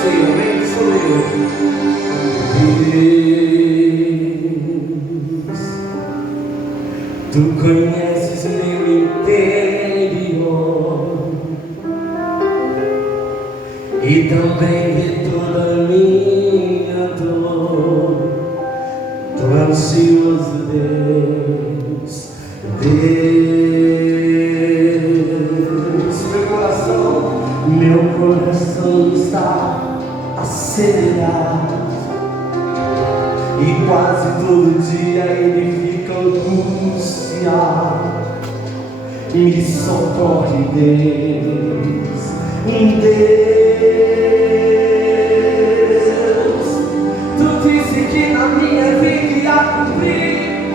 você, amém? Sou eu. Deus, tu conheces meu interior e também vê toda a minha dor. Tu ansioso Deus, Deus, meu coração está acelerado e quase todo dia ele fica angustiado. Me socorre, Deus, Deus, tu disse que na minha vida ia cumprir,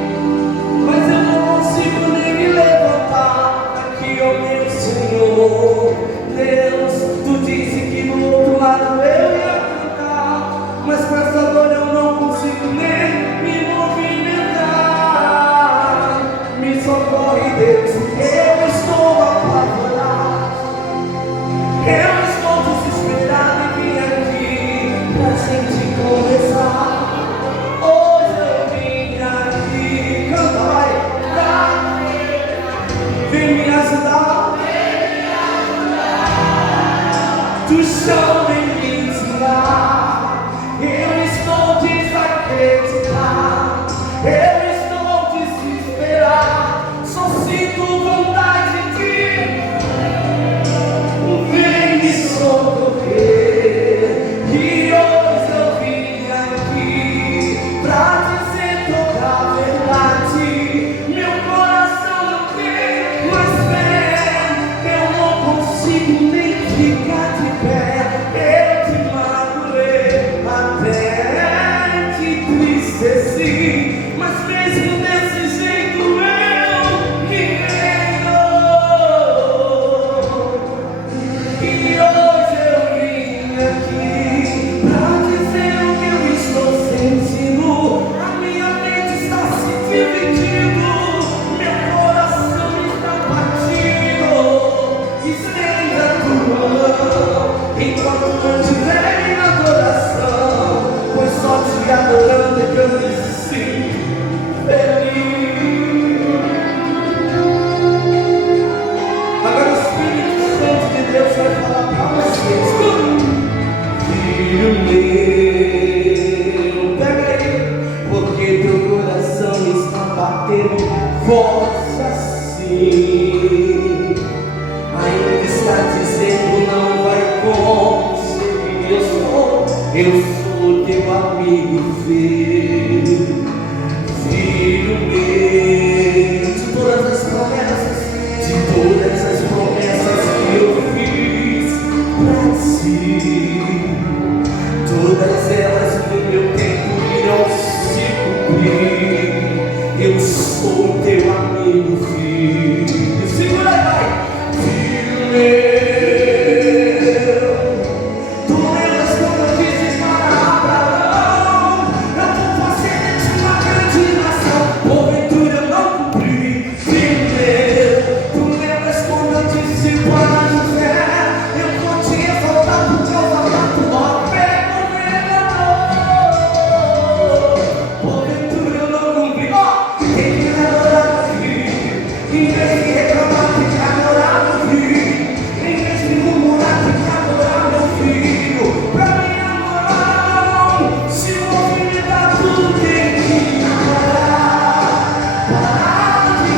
mas eu não consigo nem me levantar aqui, ó meu Senhor. Deus, tu disse que no outro lado eu ia cantar, mas com essa dor eu não consigo nem me movimentar. Me socorre, Deus, eu estou apavorado, eu estou desesperado e vim aqui pra gente conversar. Hoje eu vim aqui, canta, vai, vem me ajudar. Tu chama em me tirar, eu estou desacreditado, eu estou desesperado, só sinto vontade de vem me socorrer. E hoje eu vim aqui pra dizer toda a verdade. Meu coração não tem mais fé, eu não consigo nem ficar de pé. Eu te magoei, até te entristeci, mas mesmo desse jeito eu me rendo. E hoje eu vim aqui pra dizer o que eu estou sentindo. A minha mente está se dividindo, meu coração está partido. Estenda a tua mão enquanto mantiver em adoração, pois só te adorando é que eu me sinto feliz. Agora o Espírito Santo de Deus vai falar para você. Escuta, filho meu, pega aí, porque teu coração está batendo forte assim. Ainda está dizendo não vai conseguir. Eu sou teu amigo, filho, filho meu. De todas as promessas que eu fiz pra ti, todas elas no meu tempo irão se cumprir. Eu sou teu amigo, filho. Segura aí, vai. Filho meu, tu lembras quando eu disse para Abraão, eu vou fazer de ti uma grande nação, porventura eu não cumpri. Filho meu, tu lembras quando eu disse para José, eu vou te exaltar por causa da tua fé, porventura eu não cumpri. Ó, tem que adorar o filho, em vez de reclamar, tem que adorar o filho. Em vez de murmurar, tem que adorar meu filho. Pra minha mão se movimentar, tudo tem que adorar. Parar de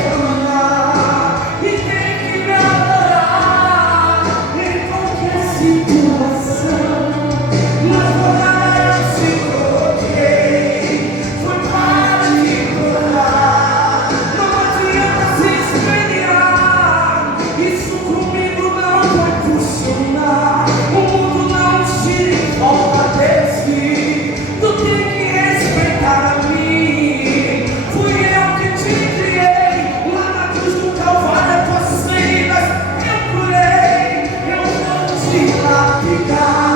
reclamar e tem que me adorar em qualquer situação. Mas agora eu se coloquei, foi para te curar. Não adianta se esfriar, isso comigo não vai funcionar. O mundo não gira em volta de ti, tu tem que respeitar a mim. Fui eu que te criei, lá na cruz do Calvário, tuas feridas eu curei. Eu vou te lapidar.